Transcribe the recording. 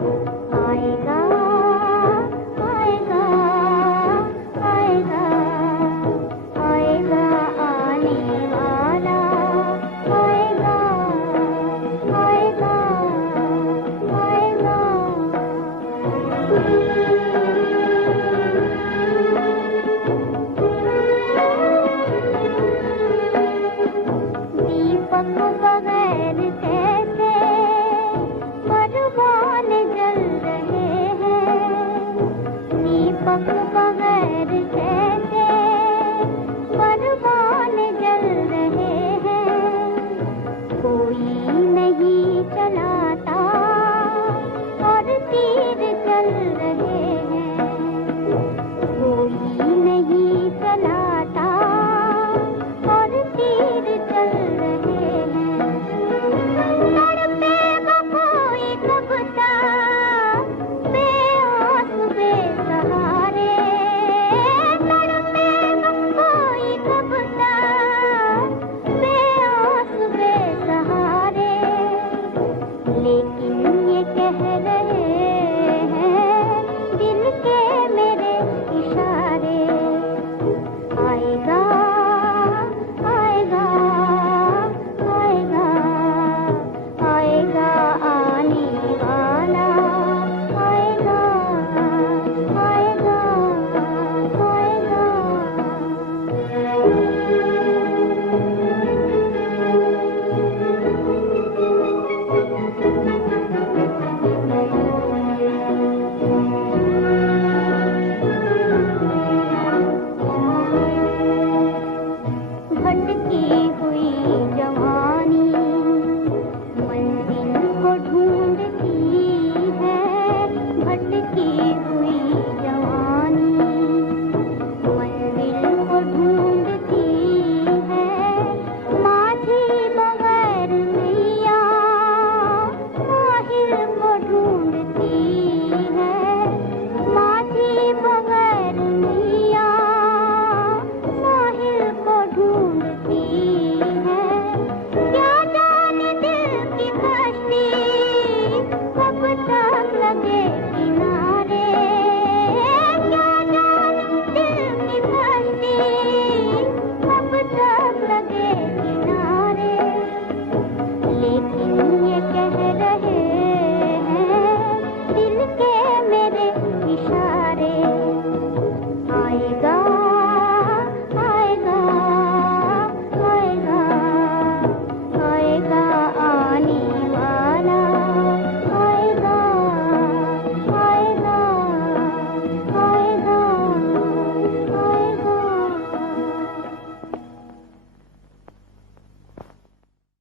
आएगा आएगा आएगा आएगा आने वाला आएगा आएगा आएगा। दीपक बगैर कैसे परवान जल रहे हैं, दीपक बगैर कैसे परवान जल रहे हैं। कोई नहीं चलाता और तीर चल रहे हैं, कोई नहीं चलाता और तीर चल रहे हैं। तड़पेगा कोई कब तक बेआस बेसहारे, तड़पेगा कोई कब तक बेआस बेसहारे। लेकिन ये कह रहे